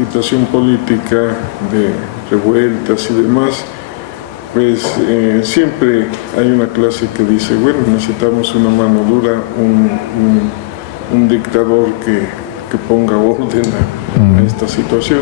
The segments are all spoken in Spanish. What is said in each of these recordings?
agitación política, de revueltas y demás, pues siempre hay una clase que dice, bueno, necesitamos una mano dura, un dictador que ponga orden a esta situación.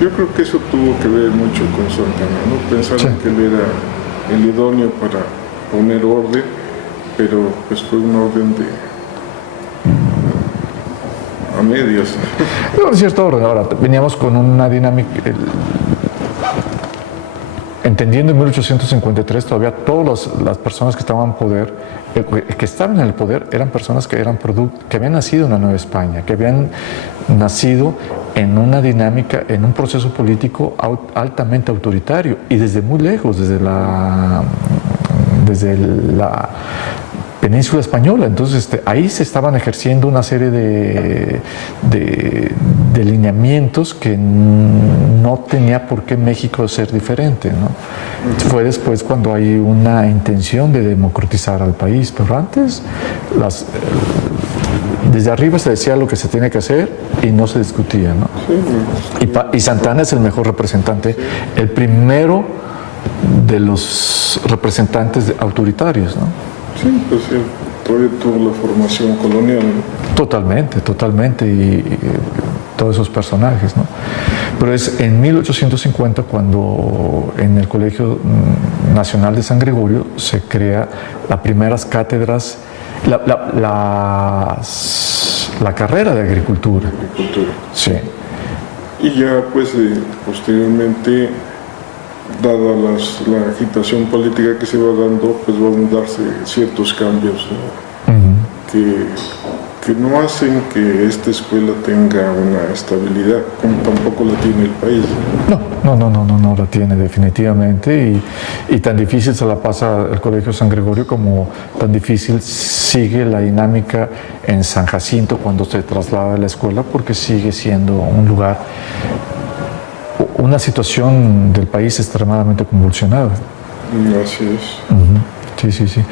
Yo creo que eso tuvo que ver mucho con Santana, ¿no? Pensaron que él era el idóneo para poner orden, pero pues fue un orden a medias. Pero en cierto orden. Ahora, veníamos con una dinámica, entendiendo en 1853 todavía todas las personas que estaban en poder, que estaban en el poder, eran personas que habían nacido en la Nueva España, que habían nacido en una dinámica, en un proceso político altamente autoritario y desde muy lejos, desde la península española. Entonces ahí se estaban ejerciendo una serie de lineamientos que no tenía por qué México ser diferente, ¿no? Fue después cuando hay una intención de democratizar al país, pero antes desde arriba se decía lo que se tiene que hacer y no se discutía, ¿no? Y Santana es el mejor representante, el primero de los representantes autoritarios, ¿no? Sí, pues sí, todavía tuvo la formación colonial, ¿no? Totalmente, y todos esos personajes, ¿no? Pero es en 1850 cuando en el Colegio Nacional de San Gregorio se crea las primeras cátedras, la carrera de agricultura. Sí. Y ya pues posteriormente, dada la agitación política que se va dando, pues van a darse ciertos cambios, ¿no? que no hacen que esta escuela tenga una estabilidad, como tampoco la tiene el país. No la tiene definitivamente, y tan difícil se la pasa el Colegio San Gregorio como tan difícil sigue la dinámica en San Jacinto cuando se traslada a la escuela, porque sigue siendo un lugar, una situación del país extremadamente convulsionada. Así es. Sí.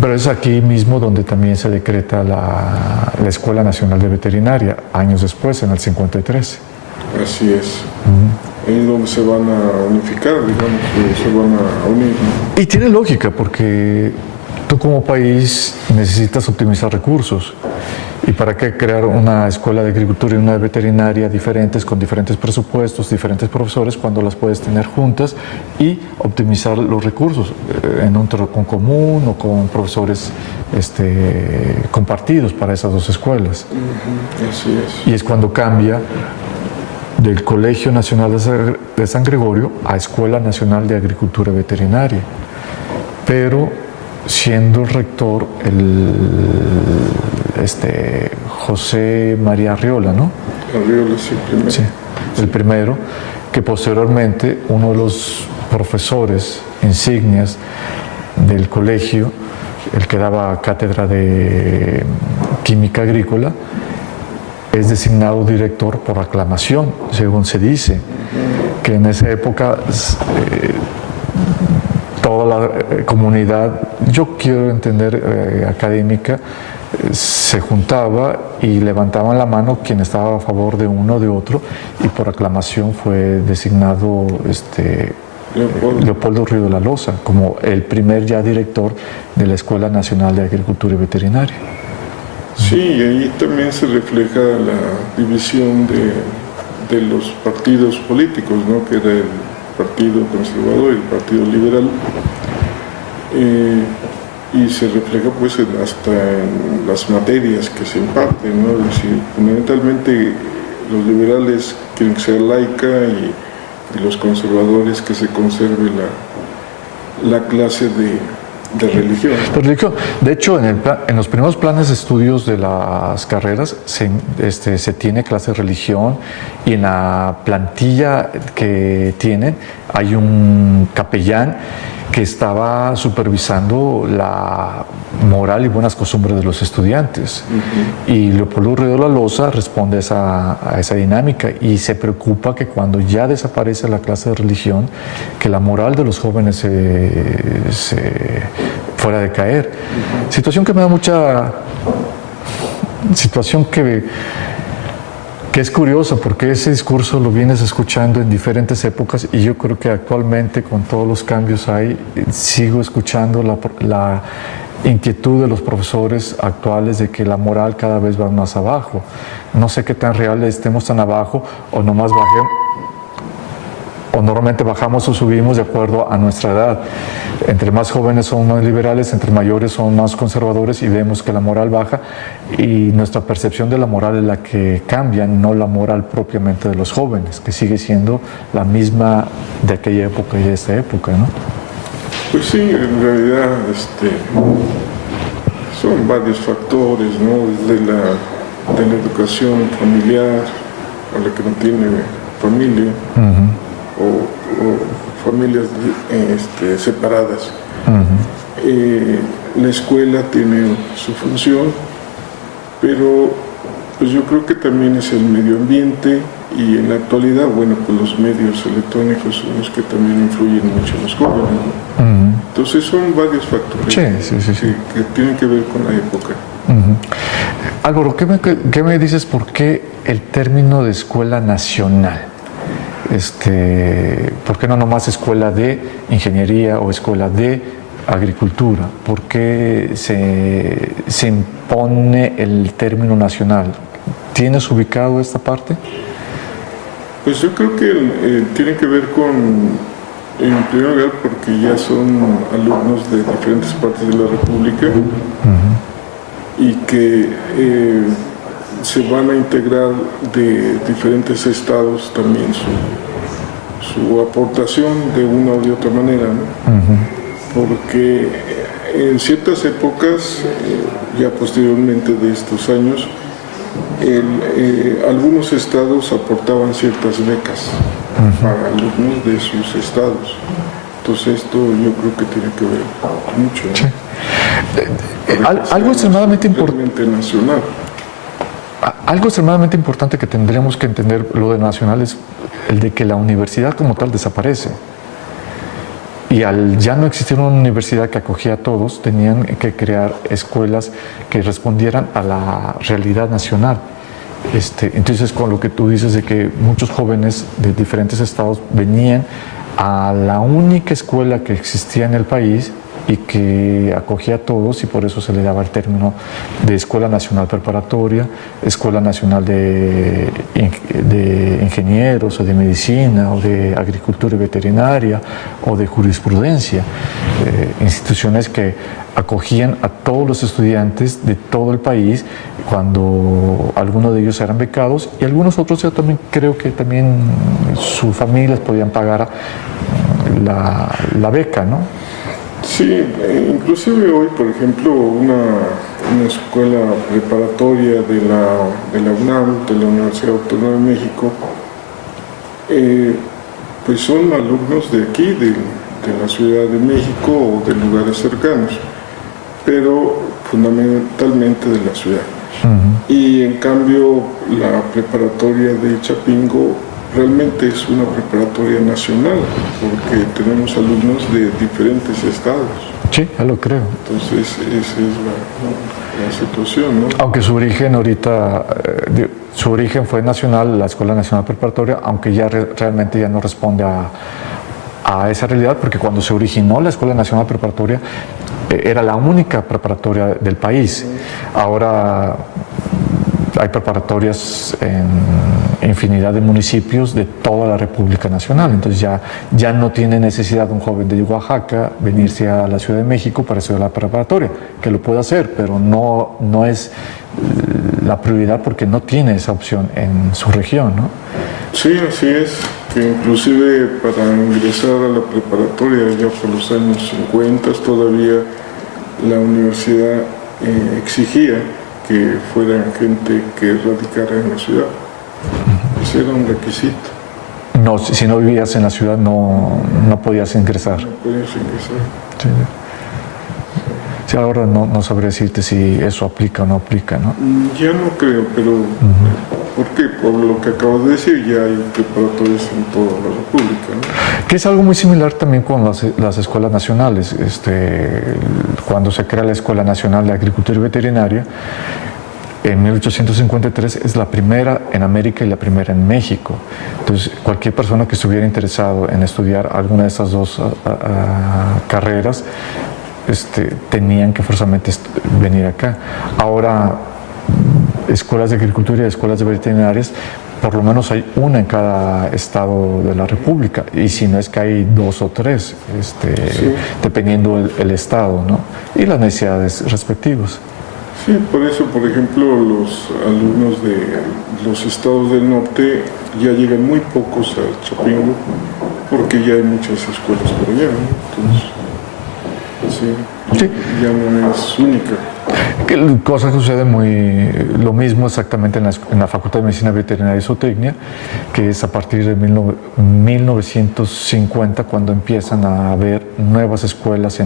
Pero es aquí mismo donde también se decreta la Escuela Nacional de Veterinaria, años después, en el 53. Así es. Ahí es donde se van a unificar, digamos, que se van a unir, ¿no? Y tiene lógica, porque tú como país necesitas optimizar recursos. ¿Y para qué crear una escuela de agricultura y una de veterinaria diferentes, con diferentes presupuestos, diferentes profesores, cuando las puedes tener juntas y optimizar los recursos en un tronco común o con profesores compartidos para esas dos escuelas? Así es. Y es cuando cambia del Colegio Nacional de San Gregorio a Escuela Nacional de Agricultura Veterinaria. Pero siendo el rector José María Arriola, ¿no? Arriola, sí, primero. Sí, el primero, que posteriormente uno de los profesores insignias del colegio, el que daba cátedra de química agrícola, es designado director por aclamación, según se dice, que en esa época toda la comunidad, yo quiero entender académica, se juntaba y levantaban la mano quien estaba a favor de uno o de otro, y por aclamación fue designado Leopoldo Río de la Loza como el primer ya director de la Escuela Nacional de Agricultura y Veterinaria. Sí, y ahí también se refleja la división de los partidos políticos, ¿no? Que era el Partido Conservador y el Partido Liberal. Y se refleja pues hasta en las materias que se imparten, ¿no? Es decir, fundamentalmente los liberales quieren que sea laica y los conservadores que se conserve la clase de religión. De hecho, en los primeros planes de estudios de las carreras se tiene clase de religión, y en la plantilla que tienen hay un capellán que estaba supervisando la moral y buenas costumbres de los estudiantes. Y Leopoldo Río de la Loza responde a esa dinámica y se preocupa que cuando ya desaparece la clase de religión, que la moral de los jóvenes se fuera a decaer. Situación que me da mucha... situación que Que es curioso porque ese discurso lo vienes escuchando en diferentes épocas y yo creo que actualmente con todos los cambios hay, sigo escuchando la inquietud de los profesores actuales de que la moral cada vez va más abajo. No sé qué tan real estemos tan abajo o nomás bajemos, o normalmente bajamos o subimos de acuerdo a nuestra edad. Entre más jóvenes son más liberales, entre mayores son más conservadores y vemos que la moral baja y nuestra percepción de la moral es la que cambia, no la moral propiamente de los jóvenes, que sigue siendo la misma de aquella época y de esta época, ¿no? Pues sí, en realidad son varios factores, ¿no? Desde de la educación familiar a la que no tiene familia, o familias separadas. La escuela tiene su función, pero pues yo creo que también es el medio ambiente y en la actualidad, bueno, pues los medios electrónicos son los que también influyen mucho en los jóvenes, ¿no? Entonces son varios factores que tienen que ver con la época. Álvaro, ¿qué me dices por qué el término de escuela nacional? ¿Por qué no nomás escuela de ingeniería o escuela de agricultura? ¿Por qué se impone el término nacional? ¿Tienes ubicado esta parte? Pues yo creo que tiene que ver con, en primer lugar, porque ya son alumnos de diferentes partes de la República y que se van a integrar de diferentes estados también su aportación de una u de otra manera, ¿no? Porque en ciertas épocas, ya posteriormente de estos años, algunos estados aportaban ciertas becas para alumnos de sus estados. Entonces esto yo creo que tiene que ver mucho, ¿no? Sí. Algo extremadamente importante. Nacional. Algo extremadamente importante que tendríamos que entender lo de nacional es el de que la universidad como tal desaparece. Y al ya no existir una universidad que acogía a todos, tenían que crear escuelas que respondieran a la realidad nacional. Entonces, con lo que tú dices de que muchos jóvenes de diferentes estados venían a la única escuela que existía en el país y que acogía a todos, y por eso se le daba el término de Escuela Nacional Preparatoria, Escuela Nacional de Ingenieros, o de Medicina, o de Agricultura y Veterinaria, o de Jurisprudencia, instituciones que acogían a todos los estudiantes de todo el país, cuando algunos de ellos eran becados, y algunos otros yo también creo que también sus familias podían pagar la beca, ¿no? Sí, inclusive hoy, por ejemplo, una escuela preparatoria de la UNAM, de la Universidad Autónoma de México, pues son alumnos de aquí, de la Ciudad de México o de lugares cercanos, pero fundamentalmente de la ciudad. Y en cambio, la preparatoria de Chapingo realmente es una preparatoria nacional, porque tenemos alumnos de diferentes estados. Sí, ya lo creo. Entonces, esa es la situación, ¿no? Aunque su origen ahorita, su origen fue nacional, la Escuela Nacional Preparatoria, aunque ya realmente ya no responde a esa realidad, porque cuando se originó la Escuela Nacional Preparatoria, era la única preparatoria del país. Ahora hay preparatorias en infinidad de municipios de toda la República Nacional, entonces ya no tiene necesidad un joven de Oaxaca venirse a la Ciudad de México para estudiar la preparatoria, que lo puede hacer, pero no es la prioridad porque no tiene esa opción en su región, ¿no? Sí, así es, que inclusive para ingresar a la preparatoria ya por los años 50 todavía la universidad exigía que fuera gente que radicara en la ciudad. Ese era un requisito. No, si no vivías en la ciudad no podías ingresar. No podías ingresar. Sí. Sí, ahora no sabré decirte si eso aplica o no aplica, ¿no? Ya no creo, pero ¿por qué? Por lo que acabas de decir, ya hay preparatorias en toda la República, ¿no? Que es algo muy similar también con las escuelas nacionales. Cuando se crea la Escuela Nacional de Agricultura y Veterinaria, en 1853 es la primera en América y la primera en México. Entonces, cualquier persona que estuviera interesado en estudiar alguna de estas dos carreras, tenían que forzosamente venir acá. Ahora, escuelas de agricultura y escuelas de veterinarias, por lo menos hay una en cada estado de la República, y si no es que hay 2 o 3, Sí. dependiendo el estado, ¿no? Y las necesidades respectivas. Sí, por eso, por ejemplo, los alumnos de los estados del norte ya llegan muy pocos a Chapingo, porque ya hay muchas escuelas por allá, ¿no? Entonces, sí, ya no es única. Cosa que sucede lo mismo exactamente en la Facultad de Medicina Veterinaria y Zootecnia, que es a partir de 1950 cuando empiezan a haber nuevas escuelas,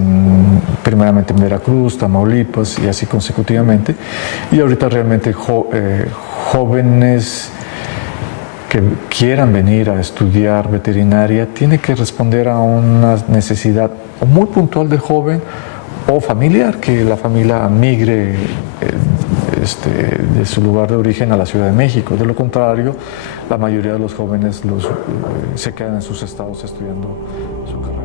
primeramente en Veracruz, Tamaulipas y así consecutivamente, y ahorita realmente jóvenes que quieran venir a estudiar veterinaria tienen que responder a una necesidad muy puntual del joven o familiar, que la familia migre de su lugar de origen a la Ciudad de México. De lo contrario, la mayoría de los jóvenes se quedan en sus estados estudiando su carrera.